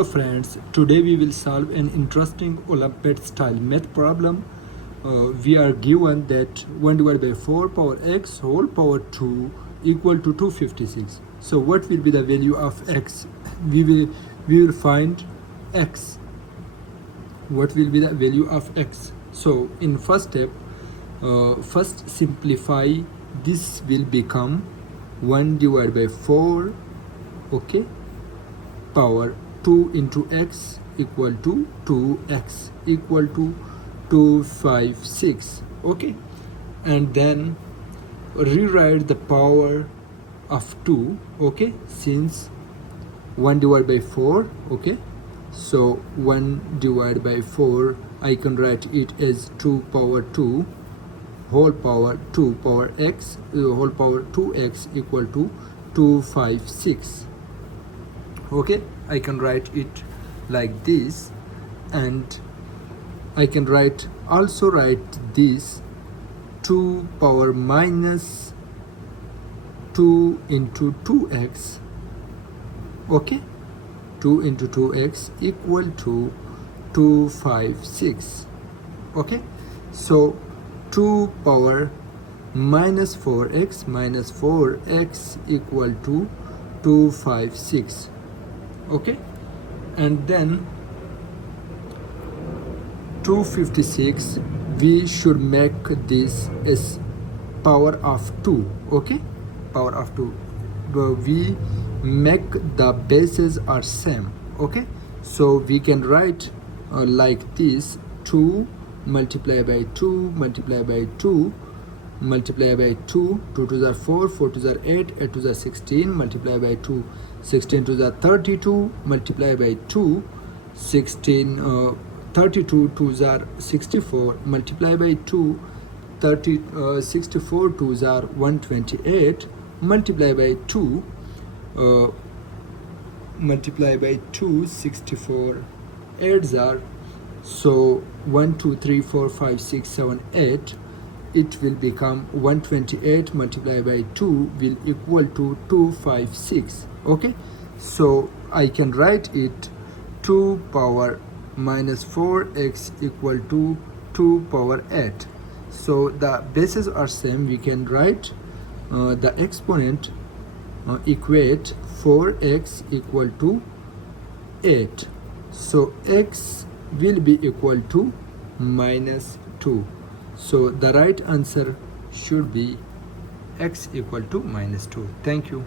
Hello friends, today we will solve an interesting Olympiad-style math problem. We are given that 1 divided by 4 power x whole power 2 equal to 256. So what will be the value of x? We will find x. What will be the value of x? So in first step, first simplify. This will become 1 divided by 4, okay, power 2 into x equal to 2x equal to 256, okay, and then rewrite the power of 2, okay, since 1 divided by 4, okay, so 1 divided by 4 I can write it as 2 power 2 whole power 2 power x whole power 2x equal to 256, okay. I can write it like this, and I can also write this 2 power minus 2 into 2x, okay, 2 into 2x equal to 256, okay. So 2 power minus 4x equal to 256, okay, and then 256 we should make this as power of 2, okay, power of 2. We make the bases are same, okay, so we can write like this: 2 multiplied by 2 multiplied by 2 multiply by 2, 2 to the 4, 4 to the 8, 8 to the 16, multiply by 2, 16 to the 32, multiply by 2, 16, 32 to the 64, multiply by 2, 64 to the 128, multiply by 2, multiply by 2, 64, 8 are, so 1, 2, 3, 4, 5, 6, 7, 8, it will become 128 multiplied by 2 will equal to 256, okay. So I can write it 2 power minus 4x equal to 2 power 8. So the bases are same. We can write the exponent equate 4x equal to 8. So x will be equal to minus 2. So the right answer should be x equal to minus 2. Thank you.